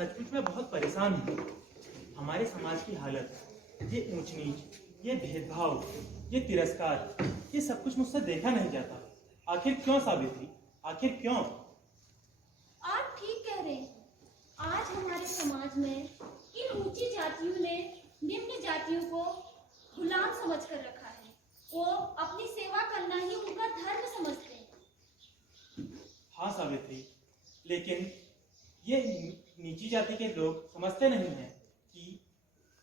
सचमुच में बहुत परेशान हूँ। हमारे समाज की हालत, ये ऊंच नीच, ये भेदभाव, ये तिरस्कार, ये सब कुछ मुझसे देखा नहीं जाता। आखिर क्यों सावित्री? आखिर क्यों? आप ठीक कह रहे हैं। आज हमारे समाज में इन ऊंची जातियों ने निम्न जातियों को गुलाम समझकर रखा है। वो अपनी सेवा करना ही उनका धर्म समझते हैं। हाँ सावित्री, लेकिन ये नीची जाति के लोग समझते नहीं हैं कि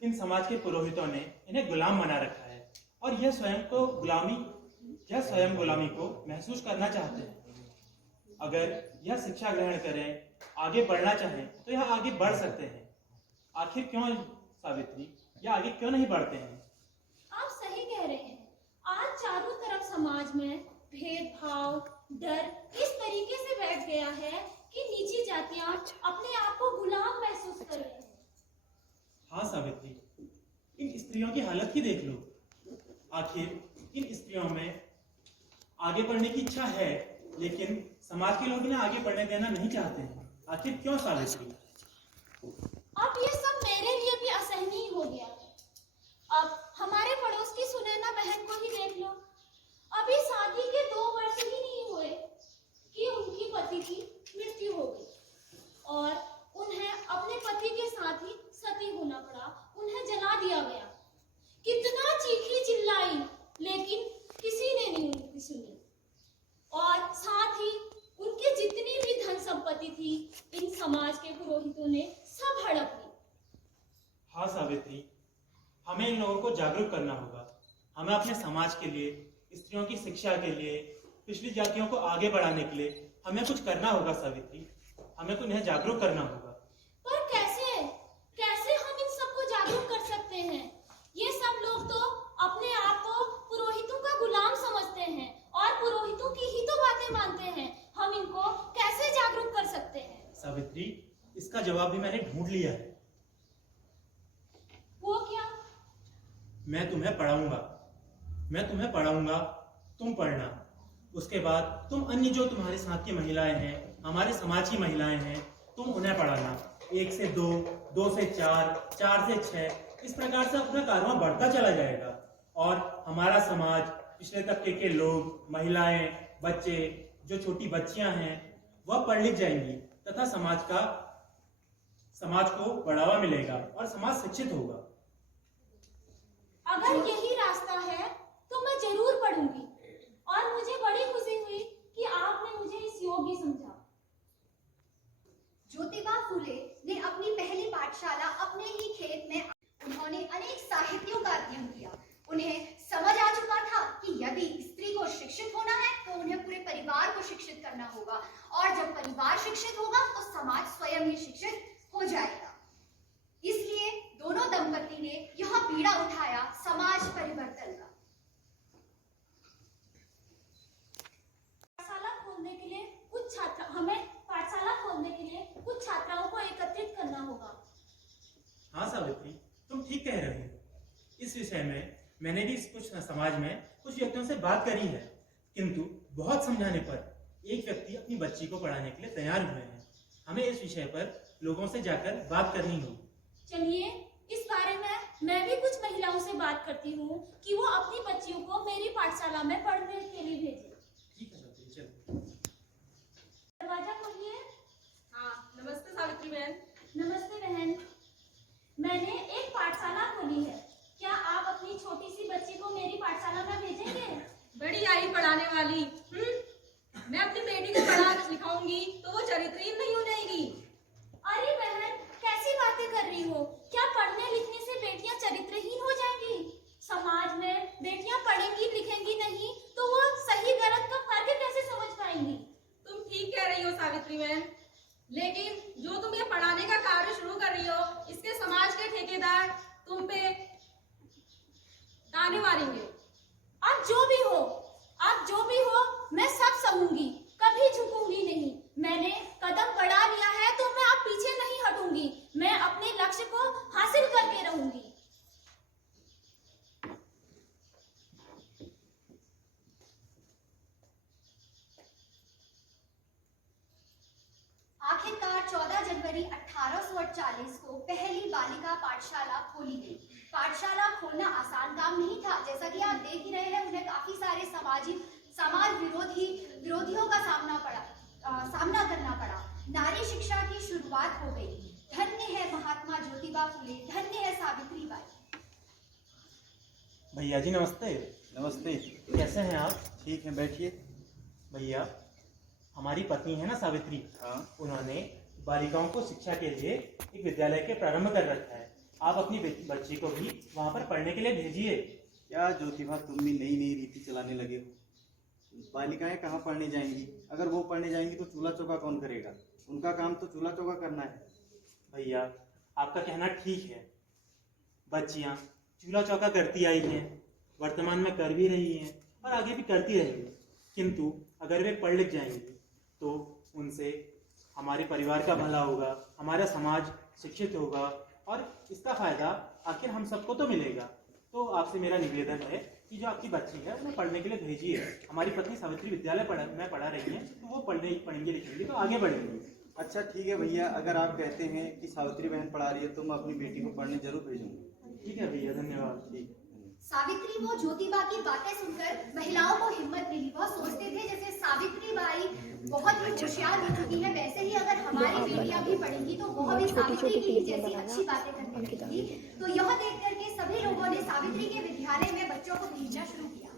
इन समाज के पुरोहितों ने इन्हें गुलाम बना रखा है और यह स्वयं गुलामी को महसूस करना चाहते हैं। अगर यह शिक्षा ग्रहण करें, आगे बढ़ना चाहें, तो यह आगे बढ़ सकते हैं। आखिर क्यों सावित्री, यह आगे क्यों नहीं बढ़ते हैं? आप सही कह रहे हैं। आज चारों तरफ समाज में भेदभाव, डर इस तरीके से बैठ गया है कि नीची जातियां अपने आप को गुलाम महसूस कर रहे हैं। हाँ सावित्री, इन स्त्रियों की हालत ही देख लो। आखिर इन स्त्रियों में आगे बढ़ने की इच्छा है, लेकिन समाज के लोग इन्हें आगे बढ़ने देना नहीं चाहते हैं। आखिर क्यों सावित्री? अब ये सब मेरे लिए भी असहनीय हो गया है। अब हमारे पड़ोस की सुनैना बहन को ही देख लो। अभी शादी के 2 वर्ष ही नहीं हुए कि उनकी पति की मृत्यु हो गई और उन्हें अपने पति के साथ ही सती होना पड़ा। उन्हें जला दिया गया। कितना चीखी चिल्लाई, लेकिन किसी ने नहीं उनकी सुनी। और साथ ही उनकी जितनी भी धन संपत्ति थी, इन समाज के पुरोहितों ने सब हड़प ली। हाँ सावित्री, हमें इन लोगों को जागरूक करना होगा। हमें अपने समाज के लिए, स्त्रियों की शिक्षा के लिए, पिछली जातियों को आगे बढ़ाने के लिए हमें कुछ करना होगा सावित्री। हमें तो इन्हें जागरूक करना होगा। पर कैसे कैसे हम इन सबको जागरूक कर सकते हैं? ये सब लोग तो अपने आप को पुरोहितों का गुलाम समझते हैं और पुरोहितों की ही तो बातें मानते हैं। हम इनको कैसे जागरूक कर सकते हैं? सावित्री, इसका जवाब भी मैंने ढूंढ लिया है। वो क्या? मैं तुम्हें पढ़ाऊंगा, तुम पढ़ना। उसके बाद तुम अन्य जो तुम्हारे साथ की महिलाएं हैं, हमारे समाज की महिलाएं हैं, तुम उन्हें पढ़ाना। 1 से 2, 2 से 4, 4 से 6, इस प्रकार से अपना कारवां बढ़ता चला जाएगा और हमारा समाज, पिछले तबके के लोग, महिलाएं, बच्चे, जो छोटी बच्चियां हैं, वह पढ़ लिख जाएंगी तथा समाज को बढ़ावा मिलेगा और समाज शिक्षित होगा। अगर यही रास्ता है तो मैं जरूर पढ़ूंगी और मुझे बड़ी खुशी हुई कि आपने मुझे इस योग्य समझा। ज्योतिबा फूले ने अपनी पहली पाठशाला अपने ही खेत में उन्होंने अनेक साहित्यों का अध्ययन किया। उन्हें समझ आ चुका था कि यदि स्त्री को शिक्षित होना है तो उन्हें पूरे परिवार को शिक्षित करना होगा और जब परिवार शिक्षित होगा तो समाज स्वयं ही शिक्षित हो जाएगा। इसलिए दोनों दंपति ने यह बीड़ा उठाया समाज परिवर्तन का। हमें पाठशाला खोलने के लिए कुछ छात्राओं को एकत्रित करना होगा। हाँ सावित्री, तुम ठीक कह रही हो। इस विषय में मैंने भी कुछ समाज में कुछ व्यक्तियों से बात करी है, किंतु बहुत समझाने पर एक व्यक्ति अपनी बच्ची को पढ़ाने के लिए तैयार हुए हैं। हमें इस विषय पर लोगों से जाकर बात करनी होगी। चलिए, इस बारे में मैं भी कुछ महिलाओं से बात करती हूँ कि वो अपनी बच्चियों को मेरी पाठशाला में पढ़ने के लिए भेजें। ठीक है सावित्री, चलो। दरवाजा खोलिए। हाँ, नमस्ते सावित्री बहन। नमस्ते बहन। मैंने एक पाठशाला खोली है। क्या आप अपनी छोटी सी बच्ची को मेरी पाठशाला में भेजेंगे? बड़ी आई पढ़ाने वाली। मैं अपनी बेटी को पढ़ा लिखाऊंगी तो वो चरित्रहीन नहीं हो जाएगी। अरे बहन, कैसी बातें कर रही हो? क्या पढ़ने लिखने से बेटियां चरित्रहीन हो जाएंगी? समाज में बेटियां पढ़ेंगी लिखेंगी नहीं तो वो सही गलत का फर्क कैसे समझ पाएंगी? तुम ठीक कह रही हो सावित्री बहन, लेकिन जो तुम ये पढ़ाने का कार्य शुरू कर रही हो, इसके समाज के ठेकेदार तुम पे ताने मारेंगे। अब जो भी हो, मैं सब सहूंगी, कभी झुकूंगी नहीं। मैंने कदम बढ़ा लिया है तो मैं अब पीछे नहीं हटूंगी। मैं अपने लक्ष्य को हासिल करके रहूंगी। आखिरकार 14 जनवरी जनवरी 1848 को पहली बालिका पाठशाला खोली गई। पाठशाला खोलना आसान काम नहीं था। जैसा कि आप देख ही रहे हैं, उन्हें काफी सारे समाज विरोधियों का सामना करना पड़ा। नारी शिक्षा की शुरुआत हो गई। धन्य है महात्मा ज्योतिबा फुले, धन्य है सावित्री बाई। भैया जी नमस्ते। नमस्ते। कैसे हैं आप? ठीक है, बैठिए। भैया, हमारी पत्नी है ना सावित्री, हाँ। उन्होंने बालिकाओं को शिक्षा के लिए एक विद्यालय के प्रारंभ कर रखा है। आप अपनी बच्ची को भी वहाँ पर पढ़ने के लिए भेजिए। क्या ज्योतिबा, तुम भी नई नई रीति चलाने लगे हो? बालिकाएं कहाँ पढ़ने जाएंगी? अगर वो पढ़ने जाएंगी तो चूल्हा चौका कौन करेगा? उनका काम तो चूल्हा चौका करना है। भैया, आपका कहना ठीक है। बच्चियाँ चूल्हा चौका करती आई हैं, वर्तमान में कर भी रही हैं और आगे भी करती रहेंगी। किंतु अगर वे पढ़ लिख जाएंगी तो उनसे हमारे परिवार का भला होगा, हमारा समाज शिक्षित होगा और इसका फायदा आखिर हम सबको तो मिलेगा। तो आपसे मेरा निवेदन है कि जो आपकी बच्ची है उन्हें पढ़ने के लिए भेजिए। हमारी पत्नी सावित्री विद्यालय में पढ़ा रही है, तो वो पढ़ेंगे लिखेंगे तो आगे बढ़ेंगी। अच्छा ठीक है भैया, अगर आप कहते हैं कि सावित्री बहन पढ़ा रही है तो मैं अपनी बेटी को पढ़ने जरूर भेजूंगा। ठीक है भैया, धन्यवाद। ठीक। सावित्री व ज्योतिबा की बातें सुनकर महिलाओं को हिम्मत मिली। वह सोचते थे जैसे सावित्री बाई बहुत ही होशियार हो चुकी है, वैसे ही अगर हमारी बेटियां भी पढ़ेंगी तो वह भी सावित्री की जैसी अच्छी बातें करने लगेंगी। तो यह देख करके सभी लोगों ने सावित्री के विद्यालय में बच्चों को भेजना शुरू किया।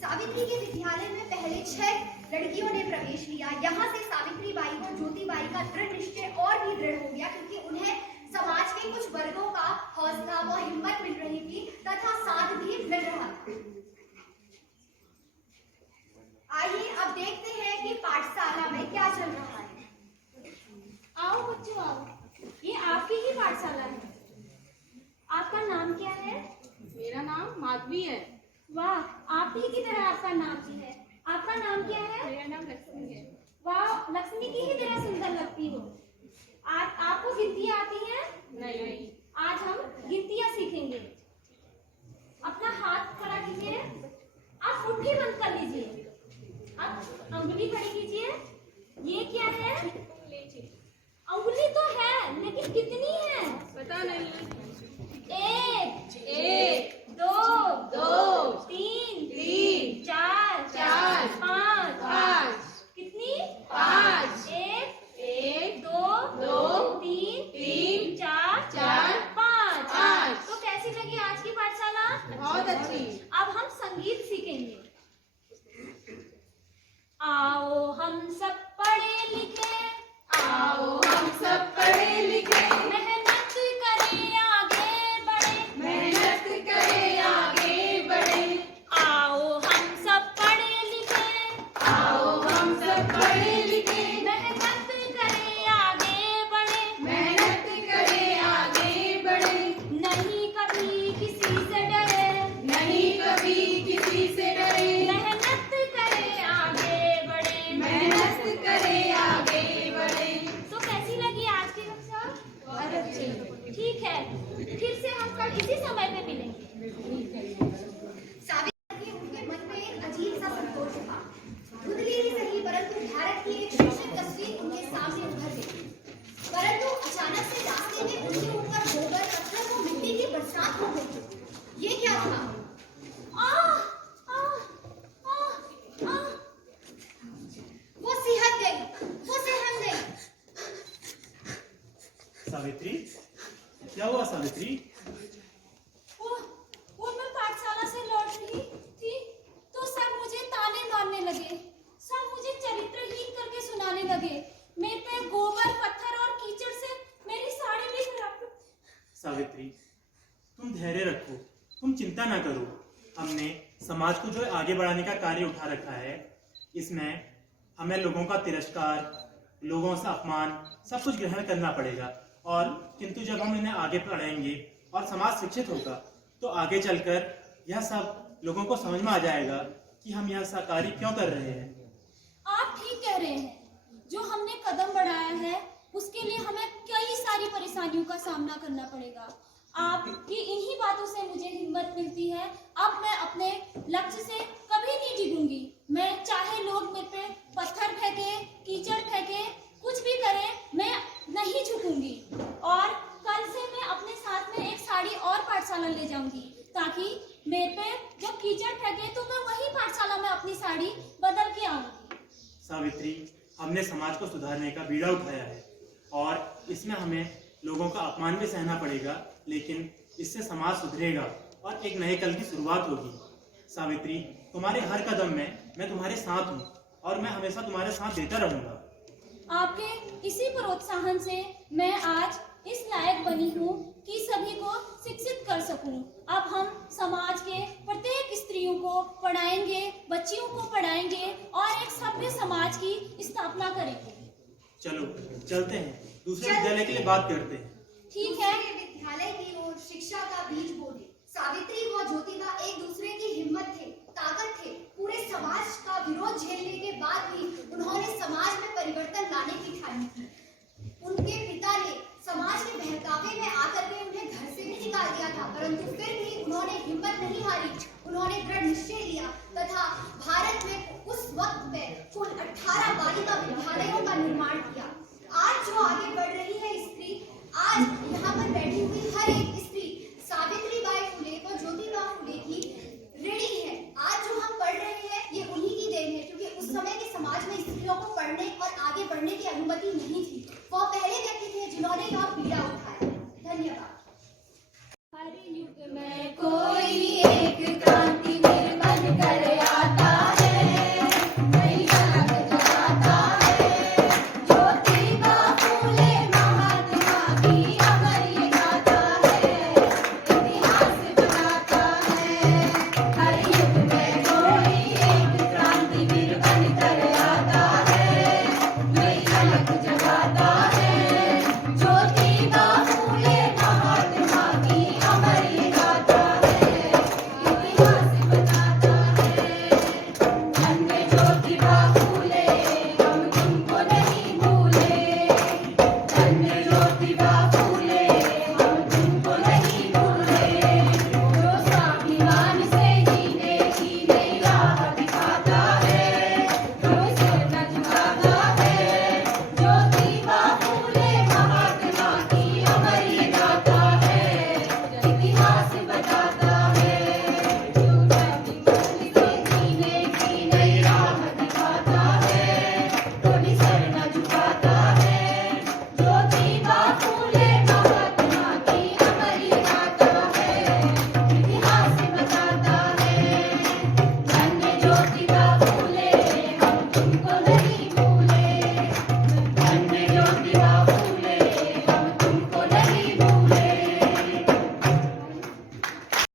सावित्री के विद्यालय में पहले 6 लड़कियों ने प्रवेश लिया। यहाँ से सावित्री बाई को ज्योतिबाई का दृढ़ निश्चय और भी दृढ़ हो गया, क्योंकि उन्हें समाज के कुछ वर्गों का हौसला व हिम्मत मिल रही थी तथा साथ भी मिल रहा था। आइए अब देखते हैं कि पाठशाला में क्या चल रहा है। आओ बच्चों आओ, ये आपकी ही पाठशाला है। आपका नाम क्या है? मेरा नाम माधवी है। वाह, आप ही की तरह आपका नाम भी है। आपका नाम क्या है? मेरा नाम लक्ष्मी है। वाह, लक्ष्मी की ही तरह सुंदर लगती हो। आज आपको गिनतियाँ आती हैं? नहीं। आज हम गिनतियाँ सीखेंगे। अपना हाथ खड़ा कीजिए, आप मुट्ठी बंद कर लीजिए, आप अंगुली खड़ी कीजिए। ये क्या है? अंगुली तो है, लेकिन कितनी है? पता नहीं। 1 2 3 4 5 कितनी? 5 1 2 3 4 5। तो कैसी लगी आज की पाठशाला? बहुत अच्छी। अब हम संगीत सीखेंगे। आओ हम सब पढ़े लिखे, आओ हम सब पढ़े लिखे, मेहनत करें आगे बढ़े, मेहनत करें आगे बढ़े। आओ हम सब पढ़े लिखे, आओ हम सब पढ़े लिखे, मेहनत करें आगे बढ़े, मेहनत करें आगे बढ़े। नहीं कभी किसी से डरे, नहीं कभी किसी से डरे, मेहनत करें आगे बढ़े, मेहनत करें आगे बढ़े। तो कैसी लगी आज की कक्षा? बहुत अच्छी। ठीक है, फिर से हम कल इसी समय पे मिलेंगे। सावित्री के उनके मन में एक अजीब सा संतोष था। धुंधली ही सही, परंतु भारत की एक शिक्षित तस्वीर उनके सामने उभर गई। परंतु अचानक से रास्ते में उनके ऊपर गोबर, पत्थर व मिट्टी की बरसात हो गई। ये क्या था? वो सिहर गई, वो सहम गई। सावित्री, क्या हुआ सावित्री? वो मैं पाठशाला से लौट रही थी तो सब मुझे ताने मारने लगे, सब मुझे चरित्रहीन करके सुनाने लगे। मेरे पे गोबर, पत्थर और कीचड़ से मेरी साड़ी भी खराब। सावित्री, तुम धैर्य रखो, तुम चिंता ना करो। हमने समाज को जो आगे बढ़ाने का कार्य उठा रखा है, इसमें हमें लोगों का तिरस्कार, लोगों से अपमान सब कुछ ग्रहण करना पड़ेगा। और किंतु जब हम इन्हें आगे पढ़ाएंगे और समाज शिक्षित होगा तो आगे चलकर यह सब लोगों को समझ में आ जाएगा कि हम यह कार्य क्यों कर रहे हैं। आप ठीक कह रहे हैं। जो हमने कदम बढ़ाया है उसके लिए हमें कई सारी परेशानियों का सामना करना पड़ेगा। आपकी इन्हीं बातों से मुझे हिम्मत मिलती है। अब मैं अपने लक्ष्य से कभी नहीं डिगूंगी। मैं चाहे लोग मेरे पे पत्थर फेंके, कीचड़ फेंके, कुछ भी करें, मैं नहीं झुकूंगी। साड़ी बदल के आऊंगी। सावित्री, हमने समाज को सुधारने का बीड़ा उठाया है और इसमें हमें लोगों का अपमान भी सहना पड़ेगा, लेकिन इससे समाज सुधरेगा और एक नए कल की शुरुआत होगी। सावित्री, तुम्हारे हर कदम में मैं तुम्हारे साथ हूँ और मैं हमेशा तुम्हारे साथ देता रहूंगा। आपके इसी प्रोत्साहन से मैं आज इस लायक बनी हूँ कि सभी को शिक्षित कर सकूं। अब हम समाज के प्रत्येक स्त्रियों को पढ़ाएंगे, बच्चियों को पढ़ाएंगे और एक सभ्य समाज की स्थापना करेंगे। चलो चलते हैं, दूसरे विद्यालय के लिए बात करते हैं। ठीक है। दूसरे विद्यालय की ओर शिक्षा का बीज बोले। सावित्री व ज्योतिबा एक दूसरे की हिम्मत थे, ताकत थे। पूरे समाज का विरोध झेलने के बाद भी उन्होंने समाज में परिवर्तन लाने की ठानी थी। उनके पिता ने समाज के बहकावे में आकर के उन्हें घर से भी निकाल दिया था, परंतु फिर भी उन्होंने हिम्मत नहीं हारी। उन्होंने दृढ़ निश्चय लिया तथा भारत में उस वक्त में कुल 18 बालिका विद्यालयों का निर्माण किया। आज जो आगे बढ़ रही है स्त्री, आज यहाँ पर बैठी हुई हर एक स्त्री सावित्रीबाई फुले व ज्योतिबा फुले की ऋणी है। आज जो हम पढ़ रहे हैं ये उन्हीं की देन है, क्योंकि उस समय के समाज में स्त्रियों को पढ़ने और आगे बढ़ने की अनुमति नहीं थी। वो पहले व्यक्ति थे जिन्होंने यह पीड़ा उठाया। धन्यवाद। हर युग में कोई एक क्रांतिवीर बनकर आता है, नई झलक जगाता है। ज्योतिबा फूले महात्मा की अमर ये गाथा है, इतिहास बताता है। हर युग में कोई एक क्रांतिवीर बनकर आता है, नई झलक जगाता है। ज्योतिबा फूले महात्मा की अमर ये गाथा है, इतिहास बताता है। धन्य ज्योतिबा फूले, हम तुमको नहीं भूले। धन्य ज्योतिबा फूले, हम तुमको नहीं भूले। जो स्वाभिमान से जीने की नई राह दिखाता है, कोई सिर न झुकाता है। ज्योतिबा फूले महात्मा की अमर ये गाथा है, इतिहास बताता है। जो स्वाभिमान से जीने की नई राह दिखाता है, कोई सिर न झुकाता है। ज्योतिबा फूले महात्मा की अमर ये गाथा है, इतिहास बताता है। धन्य ज्योतिबा फूले, हम तुमको